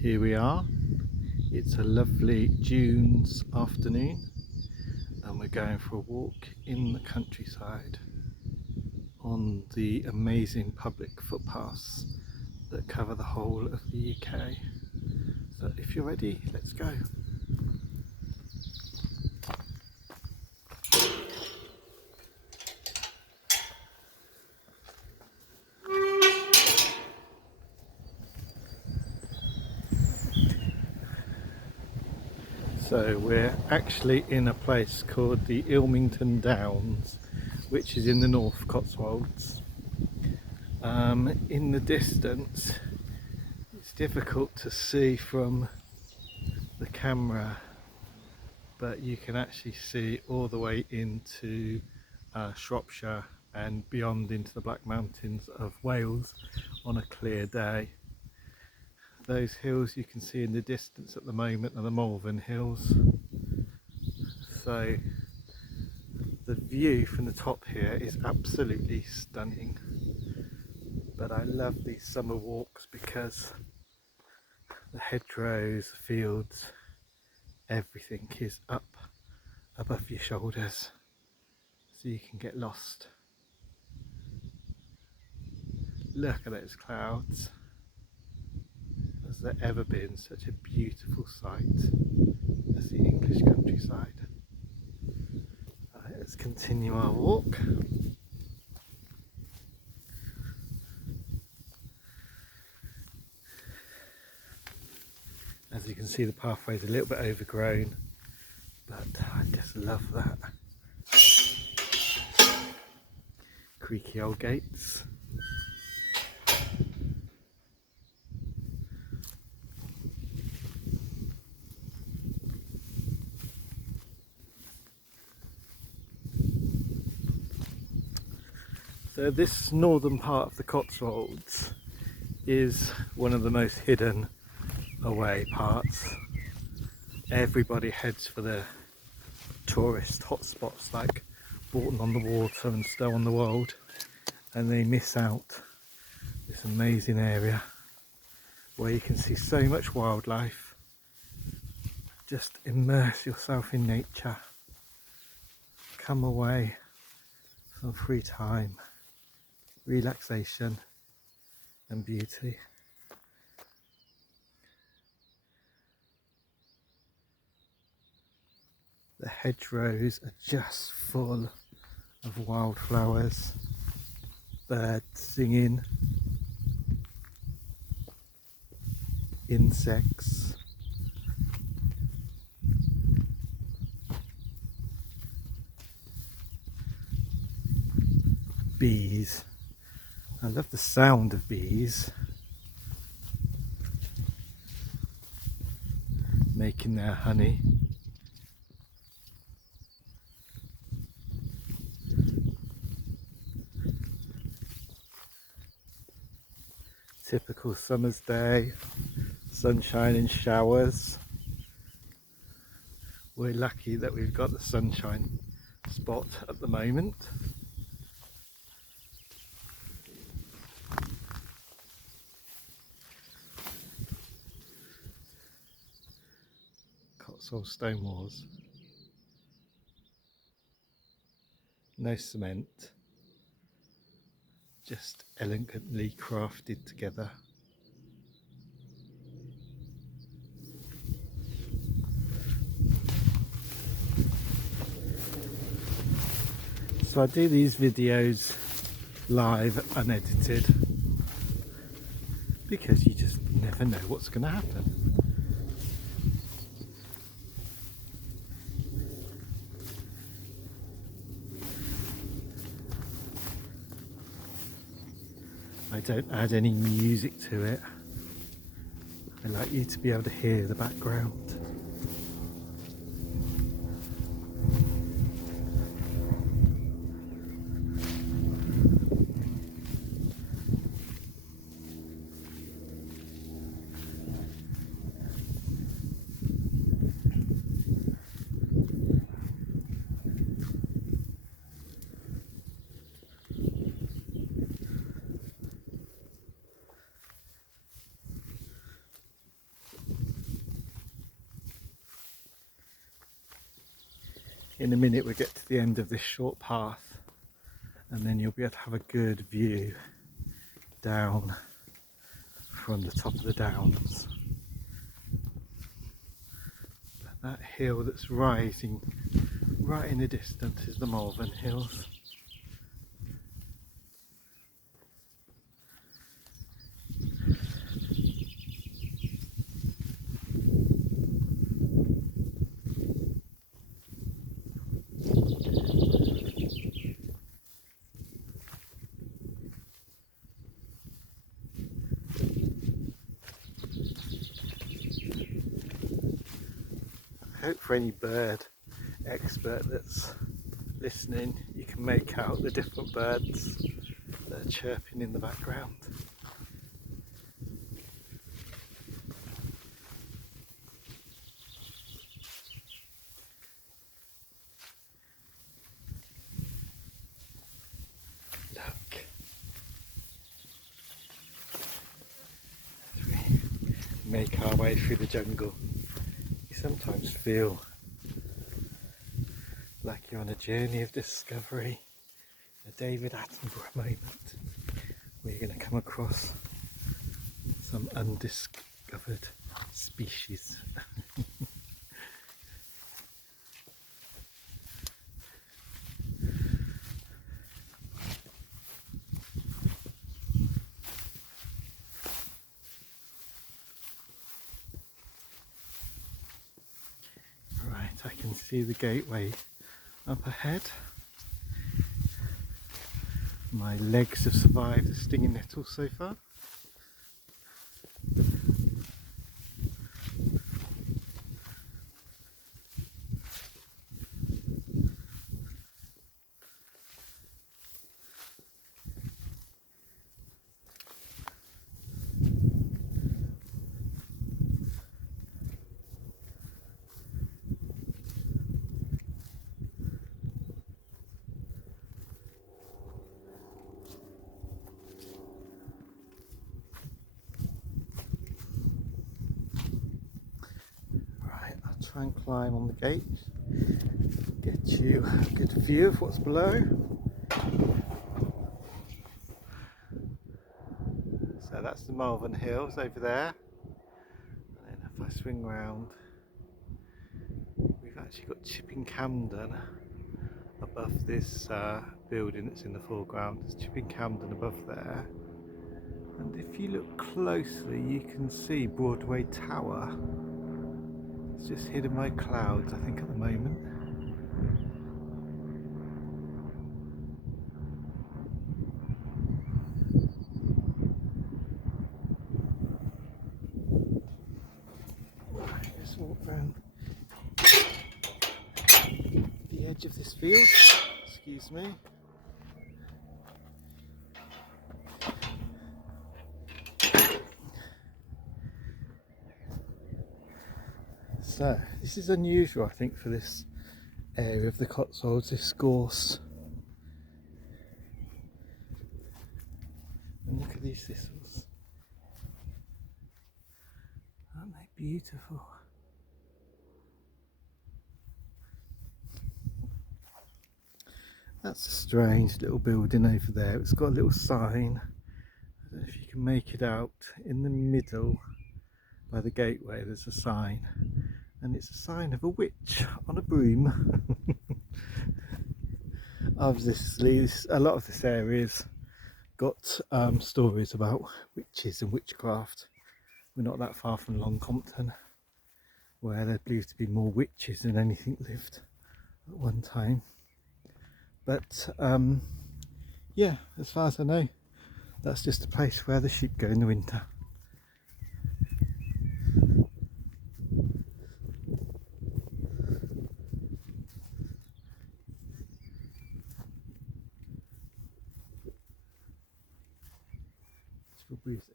Here we are. It's a lovely June's afternoon and we're going for a walk in the countryside on the amazing public footpaths that cover the whole of the UK. So if you're ready, let's go. So we're actually in a place called the Ilmington Downs, which is in the North Cotswolds. In the distance, it's difficult to see from the camera, but you can actually see all the way into Shropshire and beyond into the Black Mountains of Wales on a clear day. Those hills you can see in the distance at the moment are the Malvern Hills. So the view from the top here is absolutely stunning. But I love these summer walks because the hedgerows, the fields, everything is up above your shoulders, so you can get lost. Look at those clouds. Has there ever been such a beautiful sight as the English countryside? Right, let's continue our walk. As you can see, the pathway is a little bit overgrown, but I just love that. Creaky old gates. So this northern part of the Cotswolds is one of the most hidden away parts. Everybody heads for the tourist hotspots like Bourton on the Water and Stow on the Wold, and they miss out this amazing area where you can see so much wildlife. Just immerse yourself in nature, come away, some free time, relaxation and beauty. The hedgerows are just full of wildflowers, birds singing, insects. Bees. I love the sound of bees making their honey. Typical summer's day, sunshine and showers. We're lucky that we've got the sunshine spot at the moment. Cotswold stone walls. No cement, just elegantly crafted together. So I do these videos live, unedited, because you just never know what's going to happen. I don't add any music to it. I like you to be able to hear the background. in a minute we'll get to the end of this short path, and then you'll be able to have a good view down from the top of the downs. But that hill that's rising right in the distance is the Malvern Hills. I hope for any bird expert that's listening, you can make out the different birds that are chirping in the background. Look. As we make our way through the jungle, you sometimes feel like you're on a journey of discovery, a David Attenborough moment, where you're going to come across some undiscovered species. Right, I can see the gateway up ahead. My legs have survived the stinging nettle so far. Try and climb on the gate, get you a good view of what's below. So that's the Malvern Hills over there, and then if I swing round, we've actually got Chipping Campden above this building that's in the foreground. There's Chipping Campden above there, and if you look closely you can see Broadway Tower. It's just hidden by clouds, I think, at the moment. Right, let's walk around the edge of this field. Excuse me. So, this is unusual, I think, for this area of the Cotswolds, this gorse. And look at these thistles. Aren't they beautiful? That's a strange little building over there. It's got a little sign. I don't know if you can make it out. In the middle, by the gateway, there's a sign. And it's a sign of a witch on a broom. Obviously, a lot of this area's got stories about witches and witchcraft. We're not that far from Longcompton, where they're believed to be more witches than anything lived at one time. But yeah, as far as I know, that's just a place where the sheep go in the winter.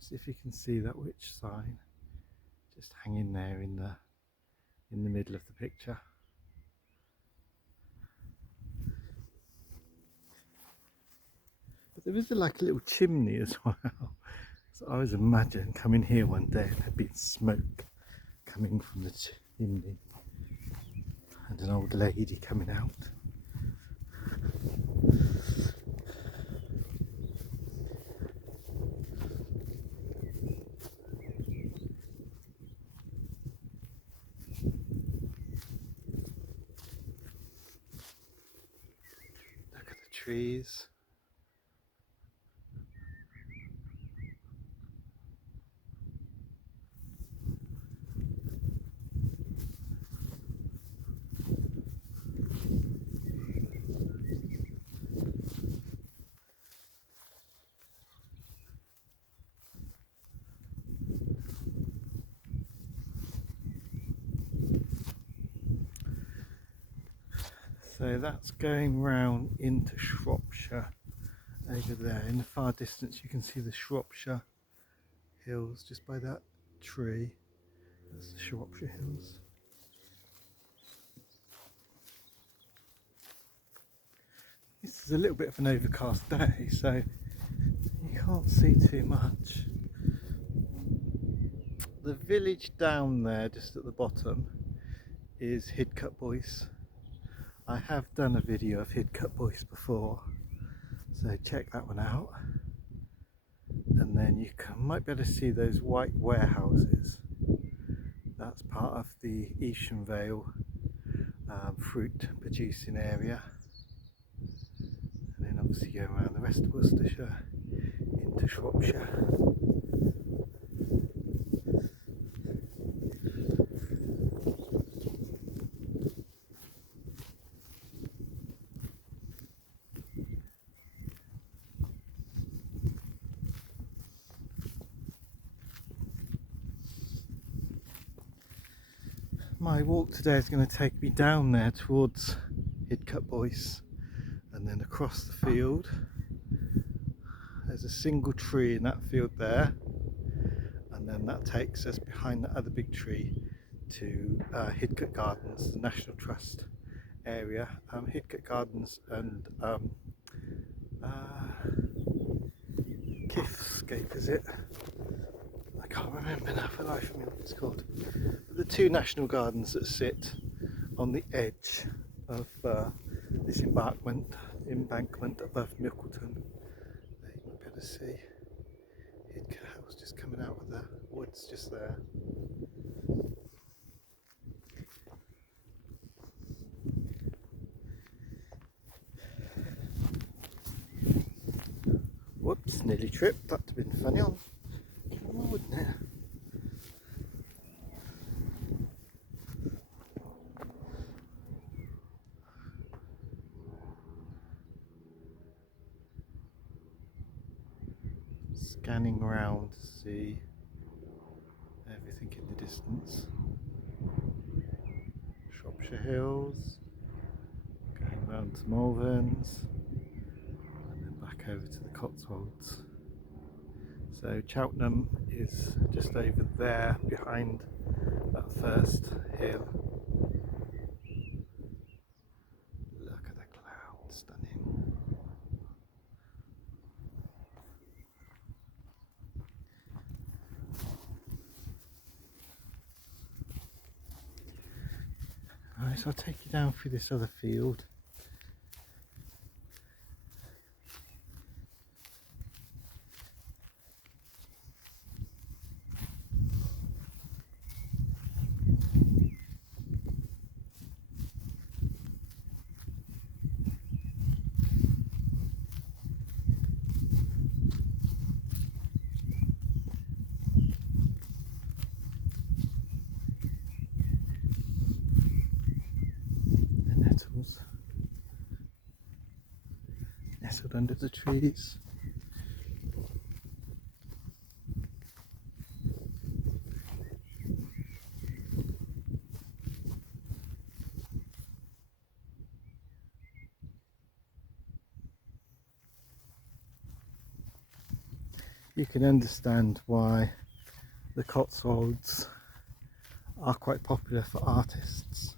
See if you can see that witch sign just hanging there in the middle of the picture. But there is like a little chimney as well. So I was imagining coming here one day and there'd be smoke coming from the chimney. and an old lady coming out. Look at the trees. So that's going round into Shropshire over there. In the far distance you can see the Shropshire Hills just by that tree. That's the Shropshire Hills. This is a little bit of an overcast day, so you can't see too much. The village down there just at the bottom is Hidcote. I have done a video of Hidcote before, so check that one out. And then you might be able to see those white warehouses. That's part of the Evesham Vale fruit producing area. And then obviously go around the rest of Worcestershire into Shropshire. My walk today is going to take me down there towards Hidcote and then across the field. There's a single tree in that field there, and then that takes us behind that other big tree to Hidcote Gardens, the National Trust area. Hidcote Gardens and Kifscape, is it? I can't remember now for the life of me what it's called. But the two national gardens that sit on the edge of this embankment above Mickleton. There you might be able to see Hidcote House just coming out of the woods just there. Whoops, nearly tripped. That'd have been funny on camera, wouldn't it? Scanning around to see everything in the distance. Shropshire Hills, going round to Malverns, and then back over to the Cotswolds. So Cheltenham is just over there behind that first hill. Look at the clouds, stunning. Right, so I'll take you down through this other field. Nestled under the trees. You can understand why the Cotswolds are quite popular for artists,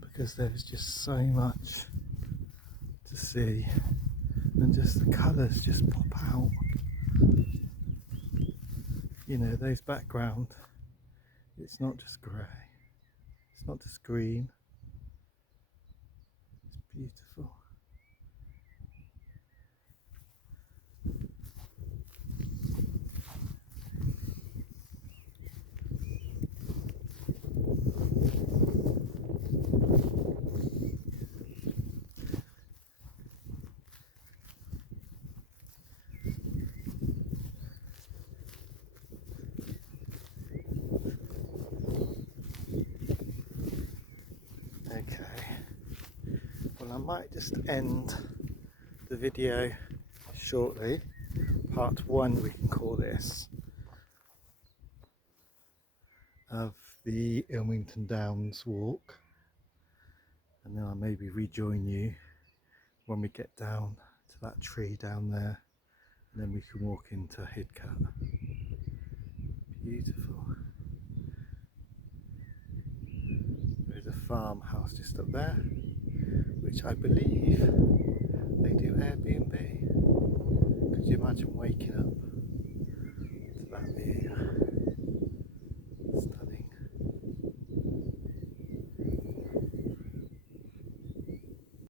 because there's just so much to see and just the colours just pop out. You know, those background, it's not just grey, it's not just green, Beautiful. Okay, well I might just end the video shortly. Part 1 we can call this, of the Ilmington Downs walk, and then I'll maybe rejoin you when we get down to that tree down there, and then we can walk into Hidcote. Beautiful. There's a farmhouse just up there, which I believe they do Airbnb. Could you imagine waking up